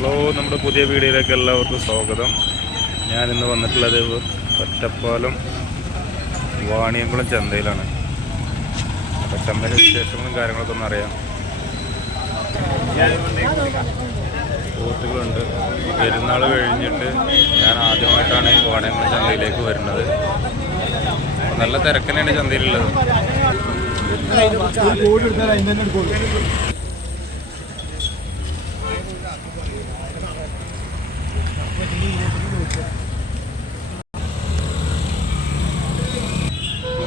Hello, നമ്മുടെ പുതിയ വീഡിയോയിലേക്ക് എല്ലാവർക്കും സ്വാഗതം. ഞാനിന്ന് വന്നിട്ടുള്ളത് ഒറ്റപ്പാലം വാണിയംകുളം ചന്തയിലാണ്. അപ്പോൾ ചന്തയിലെ വിശേഷങ്ങളും കാര്യങ്ങളൊക്കെ ഒന്ന് അറിയാം. പോത്തുകളുണ്ട്. പെരുന്നാൾ കഴിഞ്ഞിട്ട് ഞാൻ ആദ്യമായിട്ടാണ് ഈ വാണിയംകുളം ചന്തയിലേക്ക് വരുന്നത്. നല്ല തിരക്കനെയാണ് ചന്തയിലുള്ളത്.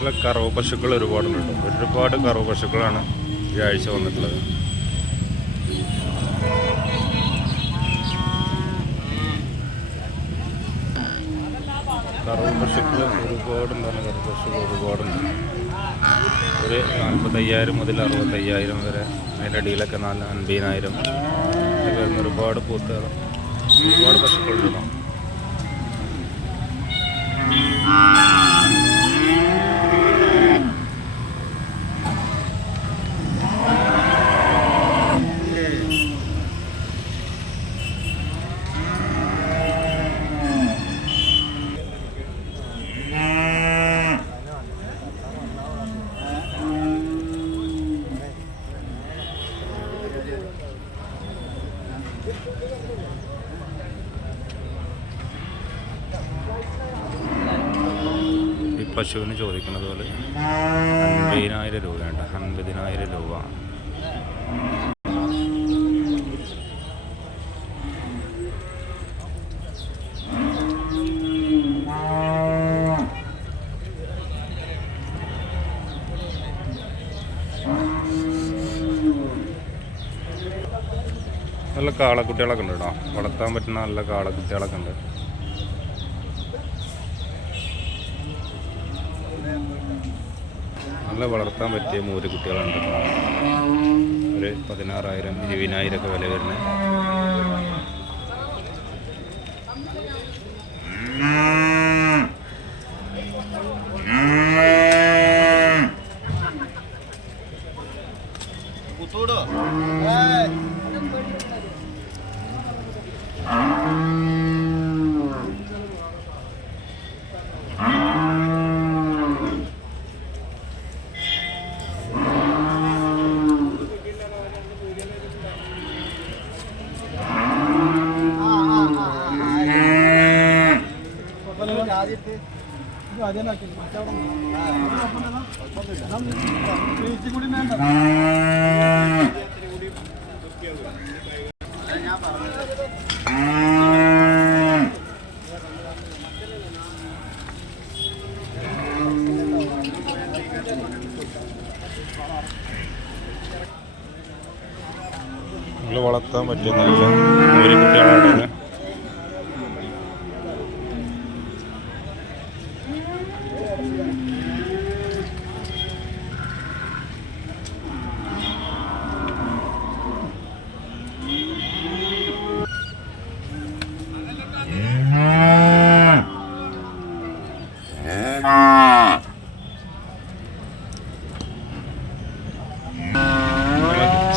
നല്ല കറവ പശുക്കൾ ഒരുപാടുണ്ട് കേട്ടോ. ഒരുപാട് കറവ പശുക്കളാണ് ഈ ആഴ്ച വന്നിട്ടുള്ളത്. കറവ പശുക്കൾ ഒരുപാടുണ്ടാണ്. കറവ പശുക്കൾ ഒരുപാടുണ്ട്. ഒരു 45,000 മുതൽ 65,000 വരെ, അതിൻ്റെ അടിയിലൊക്കെ 50,000 വരുന്ന ഒരുപാട് പോത്തുകൾ, ഒരുപാട് പശുക്കളുണ്ടോ. ഈ പശുവിന് ചോദിക്കുന്നത് പോലെ 50,000 രൂപയുണ്ട്. 50,000 രൂപ. നല്ല കാളക്കുട്ടികളൊക്കെ ഉണ്ട് കേട്ടോ. വളർത്താൻ പറ്റുന്ന നല്ല കാളക്കുട്ടികളൊക്കെ ഉണ്ട്. നല്ല വളർത്താൻ പറ്റിയ മൂരിക്കുട്ടികളുണ്ട്. ഒരു 16,000 20,000 ഒക്കെ വില വരുന്നത്. നല്ല വളർത്താൻ പറ്റിയ നല്ല മൂരിക്കുട്ടികളാണ്.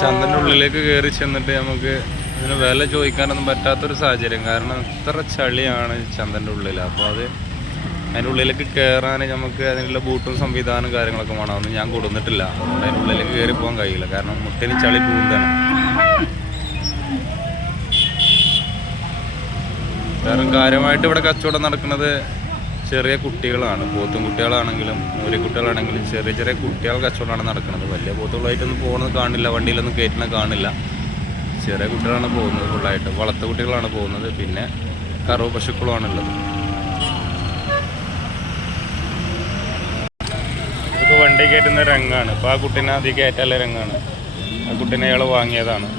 ചന്തൻ്റെ ഉള്ളിലേക്ക് കയറി ചെന്നിട്ട് നമുക്ക് ഇതിന് വില ചോദിക്കാനൊന്നും പറ്റാത്തൊരു സാഹചര്യം. കാരണം ഇത്ര ചളിയാണ് ചന്തൻ്റെ ഉള്ളിൽ. അപ്പോൾ അതിൻ്റെ ഉള്ളിലേക്ക് കയറാൻ നമുക്ക് അതിനുള്ള ബൂട്ടും സംവിധാനം കാര്യങ്ങളൊക്കെ വേണം. അതൊന്നും ഞാൻ കൊടുത്തിട്ടില്ല. അതുകൊണ്ട് അതിൻ്റെ ഉള്ളിലേക്ക് കയറി പോകാൻ കഴിയില്ല. കാരണം മുട്ടിന് ചളി കൂടുതലാണ്. കാരണം കാര്യമായിട്ട് ഇവിടെ കച്ചവടം നടക്കുന്നത് ചെറിയ കുട്ടികളാണ്. പോത്തും കുട്ടികളാണെങ്കിലും മൂരിക്കുട്ടികളാണെങ്കിലും ചെറിയ ചെറിയ കുട്ടികൾ കച്ചവടമാണ് നടക്കുന്നത്. വലിയ പോത്തുകളായിട്ടൊന്നും പോകുന്നത് കാണില്ല, വണ്ടിയിലൊന്നും കയറ്റുന്നത് കാണില്ല. ചെറിയ കുട്ടികളാണ് പോകുന്നത് ഫുള്ളായിട്ട്. വളർത്ത കുട്ടികളാണ് പോകുന്നത്. പിന്നെ കറവ പശുക്കളുമാണുള്ളത്. ഇതൊക്കെ വണ്ടി കയറ്റുന്ന രംഗാണ്. ഇപ്പോൾ ആ കുട്ടീനെ അധികം കയറ്റാനുള്ള രംഗാണ്. ആ കുട്ടീനെ അയാൾ വാങ്ങിയതാണ്.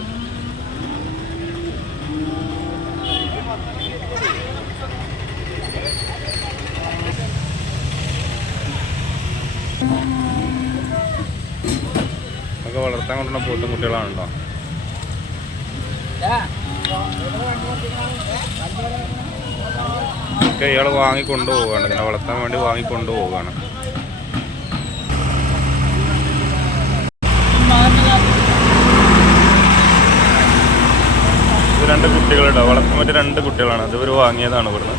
ഒക്കെ വളർത്താൻ കൊണ്ടുവന്ന പോത്തും കുട്ടികളാണല്ലോ. ഒക്കെ ഇയാൾ വാങ്ങിക്കൊണ്ടുപോവുകയാണ്. ഇതിനെ വളർത്താൻ വേണ്ടി വാങ്ങിക്കൊണ്ടുപോവുകയാണ്. 2 കുട്ടികളുണ്ടോ, വളർത്താൻ പറ്റിയ 2 കുട്ടികളാണ്. അത് ഇവർ വാങ്ങിയതാണ് ഇവിടുന്ന്.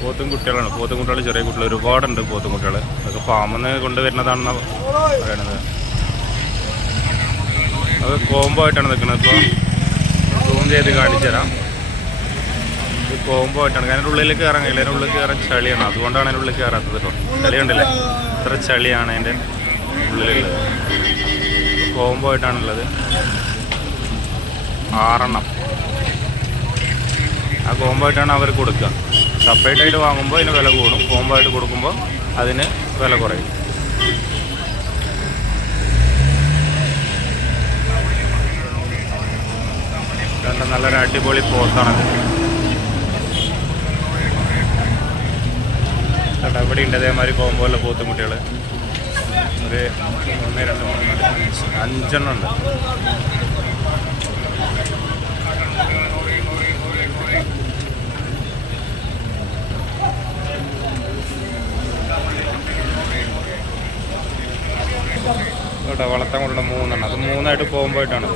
പോത്തും കുട്ടികളാണ്. പോത്തും കുട്ടികൾ, ചെറിയ കുട്ടികൾ ഒരുപാടുണ്ട്. പോത്തും കുട്ടികൾ അതൊക്കെ ഫാമിൽ നിന്ന് കൊണ്ടുവരുന്നതാണെന്നാണ് പറയണത്. അത് കോംബോ ആയിട്ടാണ് നിൽക്കുന്നത്. ഇപ്പോൾ സൂം ചെയ്ത് കാണിച്ചു തരാം. ഇത് കോംബോ ആയിട്ടാണ്. കാരണം ഉള്ളിൽ കയറാൻ കഴിയില്ല. അതിൻ്റെ ഉള്ളിൽ കയറാൻ ചളിയാണ്. അതുകൊണ്ടാണ് അതിൻ്റെ ഉള്ളിൽ കയറാത്തത് കേട്ടോ. ചളി ഉണ്ടല്ലേ, ഇത്ര ചളിയാണ് അതിൻ്റെ ഉള്ളിലുള്ളത്. കോംബോ ആയിട്ടാണുള്ളത്. 6 എണ്ണം. ആ കോംബോ ആയിട്ടാണ് അവർ കൊടുക്കുക. സെപ്പറേറ്റ് ആയിട്ട് വാങ്ങുമ്പോൾ അതിന് വില കൂടും. കോംബോ ആയിട്ട് കൊടുക്കുമ്പോൾ അതിന് വില കുറയും. നല്ലൊരു അടിപൊളി പോത്താണത്. ഇവിടെ ഉണ്ട് അതേമാതിരി കോംബോയിലെ പോത്തും കുട്ടികൾ. ഒരു 1, 2, 3, 4, 5 എണ്ണം ഉണ്ട്. കേട്ടോ, വളർത്താൻ കൊണ്ടുള്ള 3 എണ്ണം. അത് 3 ആയിട്ട് കോംബോ ആയിട്ടാണ്.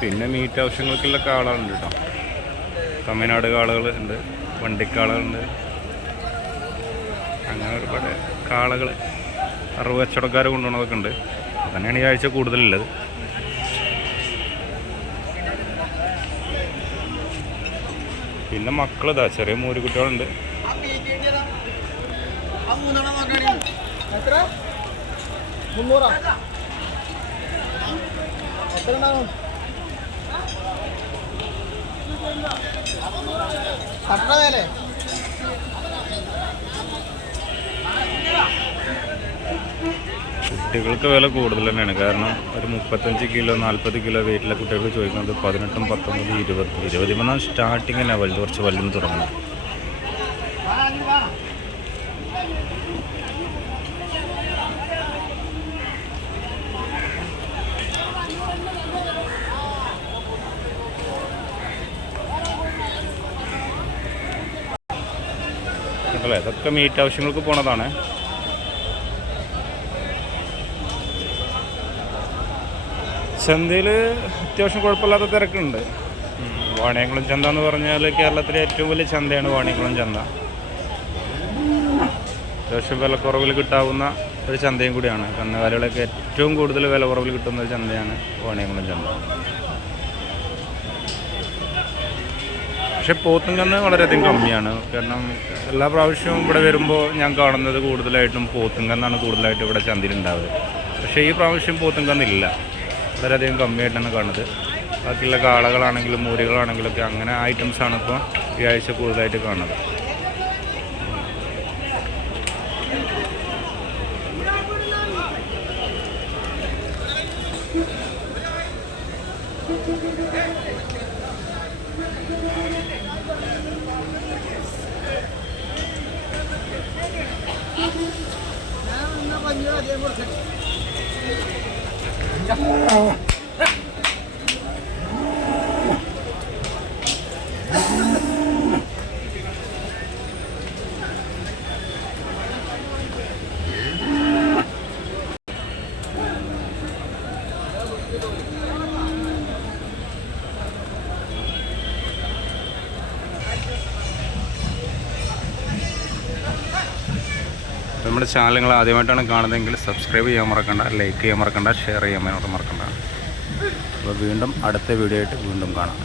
പിന്നെ മീറ്റ് ആവശ്യങ്ങൾക്കുള്ള കാളകളുണ്ട് കേട്ടോ. തമിഴ്നാട് കാളകൾ ഉണ്ട്, വണ്ടിക്കാളകളുണ്ട്. അങ്ങനെ ഒരുപാട് കാളകൾ 60 കച്ചവടക്കാർ കൊണ്ടുപോകുന്നതൊക്കെ ഉണ്ട്. അതന്നെയാണ് ഈ ആഴ്ച കൂടുതലുള്ളത്. പിന്നെ മക്കളിതാ ചെറിയ മൂരിക്കുട്ടികളുണ്ട്. കുട്ടികൾക്ക് വില കൂടുതൽ തന്നെയാണ്. കാരണം ഒരു 35 കിലോ 40 കിലോ വെയിറ്റിലെ കുട്ടികൾക്ക് ചോദിക്കുന്നത് 18, 19, 20 സ്റ്റാർട്ടിങ് തന്നെ വലുത് കുറച്ച് വലുത് തുടങ്ങണം. അല്ലേ, ഇതൊക്കെ മീറ്റ് ആവശ്യങ്ങൾക്ക് പോണതാണ്. ചന്തയിൽ അത്യാവശ്യം കുഴപ്പമില്ലാത്ത തിരക്കുണ്ട്. വാണിയംകുളം ചന്ത എന്ന് പറഞ്ഞാൽ കേരളത്തിലെ ഏറ്റവും വലിയ ചന്തയാണ് വാണിയംകുളം ചന്ത. അത്യാവശ്യം വിലക്കുറവിൽ കിട്ടാവുന്ന ഒരു ചന്തയും കൂടിയാണ്. കന്നുകാലികളൊക്കെ ഏറ്റവും കൂടുതൽ വില കുറവിൽ കിട്ടുന്ന ഒരു ചന്തയാണ് വാണിയംകുളം ചന്ത. പക്ഷെ പോത്തും കന്ന് വളരെയധികം കമ്മിയാണ്. കാരണം എല്ലാ പ്രാവശ്യവും ഇവിടെ വരുമ്പോൾ ഞാൻ കാണുന്നത് കൂടുതലായിട്ടും പോത്തും കന്നാണ് കൂടുതലായിട്ട് ഇവിടെ ചന്തയിലുണ്ടാവുക. പക്ഷേ ഈ പ്രാവശ്യം പോത്തും കന്നില്ല, വളരെയധികം കമ്മിയായിട്ടാണ് കാണുന്നത്. ബാക്കിയുള്ള കാളകളാണെങ്കിലും മൂരികളാണെങ്കിലും ഒക്കെ അങ്ങനെ ഐറ്റംസാണ് ഇപ്പോൾ ഈ ആഴ്ച കൂടുതലായിട്ട് കാണുന്നത്. നമ്മുടെ ചാനൽ നിങ്ങൾ ആദ്യമായിട്ടാണ് കാണുന്നതെങ്കിൽ സബ്സ്ക്രൈബ് ചെയ്യാൻ മറക്കണ്ട, ലൈക്ക് ചെയ്യാൻ മറക്കണ്ട, ഷെയർ ചെയ്യാൻ മറക്കണ്ട. അപ്പോൾ വീണ്ടും അടുത്ത വീഡിയോ ആയിട്ട് വീണ്ടും കാണാം.